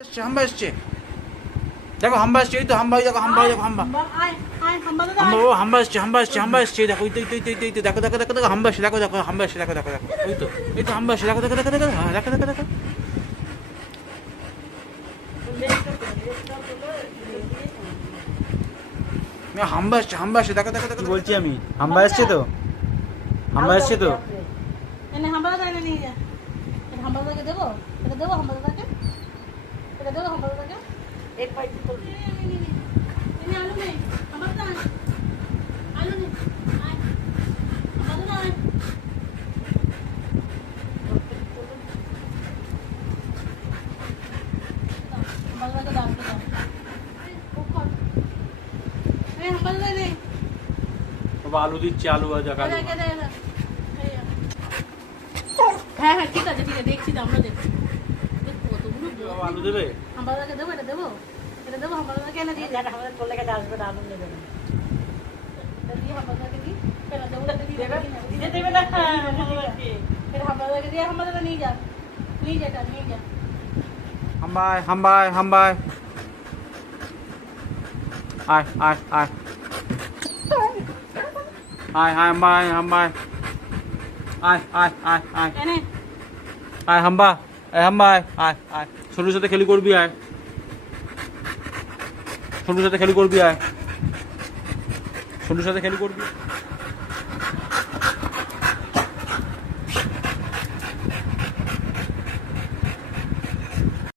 হাম্বা এসছে, দেখো হাম্বা এসছে, এই তো হাম্বা, দেখো হাম্বা, দেখো হাম্বা, ও হাম্বা এসছে, হাম্বা এসছে, হাম্বা এসছে, দেখো ওই তো দেখো দেখো দেখো দেখো হাম্বা এসছে, দেখো দেখো হাম্বা এসছে, দেখো দেখো দেখো ওই তো, এই তো হাম্বা এসছে, দেখো দেখো দেখো দেখো, হ্যাঁ দেখো দেখো দেখো হাম্বা এসছে, হাম্বা এসছে, দেখো দেখো দেখো বলছি আমি হাম্বা এসছে তো, হাম্বা এসছে তো। এনে হাম্বাদাকে এনে নিয়ে যা। এটা হাম্বাদাকে দেবো, এটা দেবো হাম্বাদাকে, এটা দেবো হাম্বাদাকে। এক পাইপ করবি। এনে আলু নেই, হাম্বাদা আলু নেই, আয় হাম্বাদা আয়। হাম্বাদাকে দাও, দাও। এই হাম্বাদা নেই। বাবা আলু দিচ্ছে, আলু ভাজা আলু। হ্যাঁ হ্যাঁ ঠিক আছে ঠিক আছে, দেখছি তো আমরা দেখছি। কতগুলো আলু দেবে, হাম্বাদাকে দেবো, এটা দেবো, এটা দেবো হাম্বাদাকে এনে দিয়ে যা। আমাদের তোর লেগে আসবে না, আলু নেবে না। এটা দিয়ে হাম্বাদাকে দিই, কেন দেবো ওটা দিয়ে দেবে, দিয়ে দেবে না হাম্বাদাকে। এটা হাম্বাদাকে দিয়ে হাম্বাদাকে নিয়ে যা, নিয়ে যা, এটা নিয়ে যা। হাম্বাই হাম্বাই হাম্বাই, আয় আয় আয় আয় হাম্বাই হাম্বাই, আয় আয় আয় আয় এনে আয় হাম্বা, আয় হাম্বাই, আয় আয় সোনুর সাথে খেলি করবি, আয় সোনুর সাথে খেলি করবি, আয় সোনুর সাথে খেলি করবি।